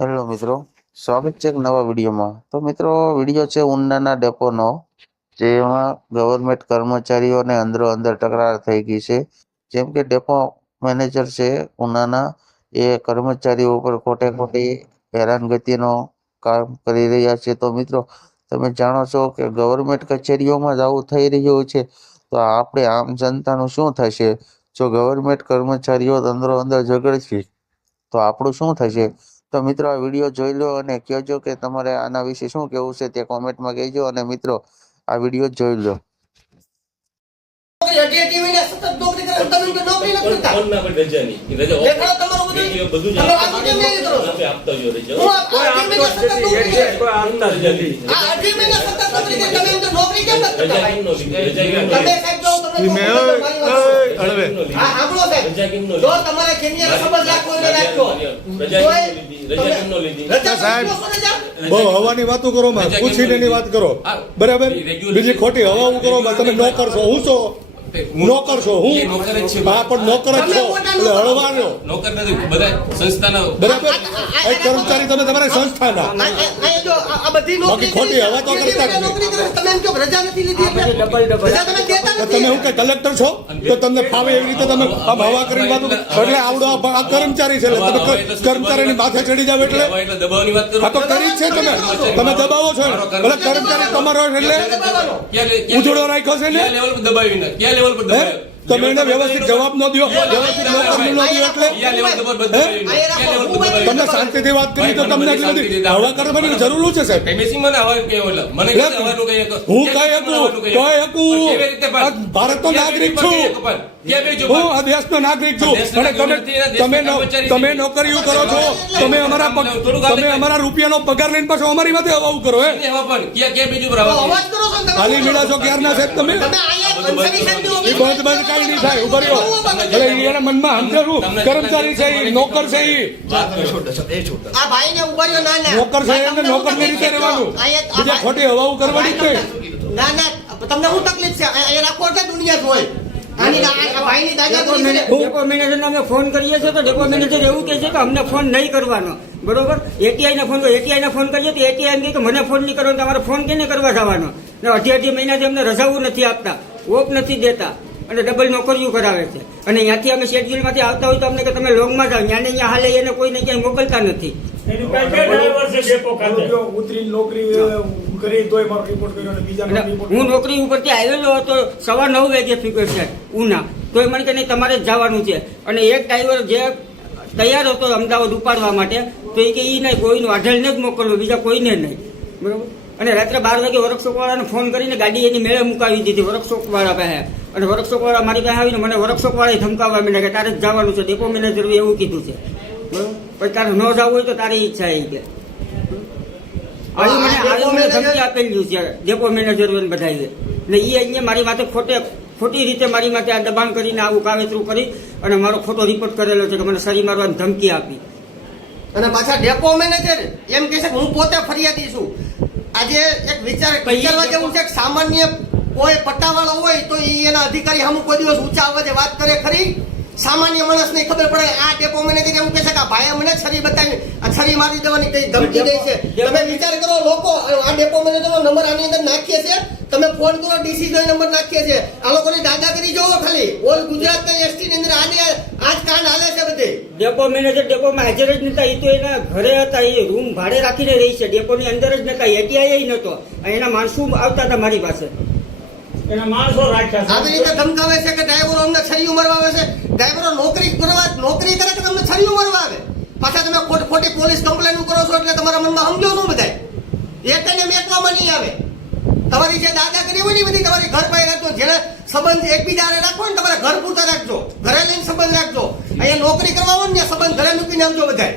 Hello મિત્રો, સ્વાગત છે એક નવા વિડીયોમાં. તો મિત્રો, વિડીયો છે ઉનાના ડેપોનો, જેમાં ગવર્મેન્ટ કર્મચારીઓને અંદરો અંદર તકરાર થઈ ગઈ છે. જેમ કે ડેપો મેનેજર છે ઉનાના, એ કર્મચારીઓ ઉપર ખોટે ખોટી હેરાનગતિનો કામ કરી રહ્યા છે. તો મિત્રો, તમે જાણો છો કે ગવર્મેન્ટ કચેરીઓમાં જ આવું થઈ રહ્યું છે, તો આપણે આમ જનતાનું શું થશે? જો ગવર્મેન્ટ કર્મચારીઓ અંદરો અંદર ઝઘડશે તો આપણું શું થશે? તો મિત્રો, આ વિડીયો જોઈ લો અને કહેજો કે તમારે આના વિશે શું કહેવું છે તે કોમેન્ટમાં કહેજો. અને મિત્રો, આ વિડીયો જોઈ લો. બહુ હવાની વાતો કરો માં, પૂછીને એની વાત કરો, બરાબર? બીજી ખોટી હવા કરો માં. તમે નોકર છો, હું છો નોકર છો, હું હા પણ નોકર જ છો એટલે હળવાનો નોકર નથી, બધા સંસ્થાના બરાબર. એક કર્મચારી તમે તમારી સંસ્થાના, બાકી ખોટી હવા તો કરતા નથી. તમે હું કઈ કલેક્ટર છો તો તમને ફાવે એવી રીતે તમે આમ હવા કરીને વાતો એટલે આવડો આ કર્મચારી છે એટલે તમે કર્મચારીની માથે ચડી જાવ એટલે દબાવની વાત કરો. આ તો કરી જ છે. તમે દબાવો છો એટલે કર્મચારી તમારો એટલે ઉજળો રાખ્યો છે ને, ક્યાં લેવલ પર દબાવી ના, ક્યાં લેવલ પર દબાવ્યો? તમે એને વ્યવસ્થિત જવાબ ન દો, વ્યવસ્થિત નોકર ન દો એટલે ક્યાં લેવલ પર દબાવ્યો? ક્યાં લેવલ પર દબાવ્યો? તમને શાંતિથી વાત કરી તો તમને એટલી બધી હવા કરવાની જરૂર છે સાહેબ. મેસિંગ મને હવા કેવો એટલે મને કે હવાનું કઈ હું કઈ શકું ભારતનો નાગરિક છું, હું આ દેશનો નાગરિક છું. અને તમે નોકરીઓ કરો છો, તમે અમારા રૂપિયાનો પગાર લઈને પાછો અમારી માથે હવાવું કરો હે? ક્યાં બીજું પર હવા ખાલી મેળા છો ક્યારના સાહેબ તમે? એ બંધ કઈ નહીં થાય. ઉભા રહ્યો એટલે એના મનમાં સમજાવું કર્મચારી છે, નોકર છે, નોકર છે એમને નોકરની રીતે રહેવાનું, બીજા ખોટી હવાવું કરવાની જ નહીં. તમને શું તકલીફ છે? એ રાખો એટલે દુનિયા જ હોય. ડેપો મેનેજરને અમે ફોન કરીએ છીએ તો ડેપો મેનેજર એવું કહે છે કે અમને ફોન નહીં કરવાનો, બરોબર? એટીઆઈને ફોન કરીએ તો એટીઆઈ એમ કહે કે મને ફોન નહીં કરવાનો, તમારે ફોન કેને કરવા જવાનો? અઢી મહિનાથી અમને રજાઓ નથી આપતા, ઓફ નથી દેતા અને ડબલ નોકરીઓ કરાવે છે. અને ત્યાંથી અમે શેડ્યુલમાંથી આવતા હોય તો અમને કે તમે લોંગમાં જાઓ, ત્યાંને અહીંયા હાલે એને કોઈને ક્યાંય મોકલતા નથી. હું નોકરી ઉપરથી આવેલો હતો, સવા 9 વાગે ફિગર છે ઉના, તોય મને કે નહીં તમારે જ જવાનું છે. અને એક ડ્રાઈવર જે તૈયાર હતો અમદાવાદ ઉપાડવા માટે, તો એ કે એ નહીં, કોઈનું આઢળને જ મોકલવો, બીજા કોઈને નહીં, બરોબર? અને રાત્રે 12 વાગે વર્કશોપવાળાને ફોન કરીને ગાડી એની મેળે મુકાવી દીધી વર્કશોપવાળા પાસે. અને વર્કશોપવાળા મારી પાસે આવીને મને વર્કશોપવાળાએ ધમકાવવા માંડ્યા કે તારે જ જવાનું છે, ડેપો મેનેજરે એવું કીધું છે, બરોબર? પછી તારે ન જવું હોય તો તારી ઈચ્છા એ કે આવી મને ધમકી આપેલું છે ડેપો મેનેજર બધાએ. ને એ અહીંયા મારી માથે ખોટી રીતે મારી માથે આ દબાણ કરીને આવું કાવેતરું કરી અને મારો ખોટો રિપોર્ટ કરેલો છે કે મને સરી મારવાની ધમકી આપી. અને પાછા ડેપો મેનેજર એમ કહે છે કે હું પોતે ફરિયાદી છું. આજે એક વિચારવા જેવું છે કે સામાન્ય કોઈ પટ્ટાવાળો હોય તો એના અધિકારી સામે કોઈ દિવસ ઊંચા અવાજે વાત કરે ખરી? સામાન્ય માણસને ખબર પડે. આ ડેપો મેનેજર એવું કહે છે કે આ ભાઈએ મને છરી બતાવી, આ છરી મારી દેવાની કઈ ધમકી દે છે. તમે વિચાર કરો, લોકો આ ડેપો મેનેજરનો નંબર આની અંદર નાખીએ છે, તમે ફોન કરો, ડીસી જોઈ નંબર નાખીએ છે. આ લોકોની દાદાગીરી જોવો ખાલી. ઓલ ગુજરાતના એસટી ની અંદર આજ કાંડ હાલે છે બધે. ડેપો મેનેજર ડેપોમાં હાજર જ નતા, એ તો એના ઘરે હતા, એ રૂમ ભાડે રાખીને રહી છે, ડેપોની અંદર જ નતા, એટીઆઈ નતો. એના માણસો આવતા હતા મારી પાસે, એના માણસો રાખ્યા. આવી રીતે ધમકાવે છે કે ડ્રાઈવરો અમને છરીઓ મારવા આવે છે. ડ્રાઈવરો નોકરી કરે કે તમને છરીઓ મારવા આવે? પાછા તમે ખોટી પોલીસ કમ્પ્લેન કરો છો એટલે તમારા મનમાં સમજો શું બધાય? એક ને મેકવામાં નહીં આવે. તમારી જે દાદાગીરી હોય ને બધી તમારી ઘર પાસે રાખજો. જેને સંબંધ એકબીજાને રાખવો ને તમારે ઘર પૂરતા રાખજો, ઘરે લઈને સંબંધ રાખજો. અહીંયા નોકરી કરવા હોય ને સંબંધ ઘરે મૂકીને આવજો બધાય.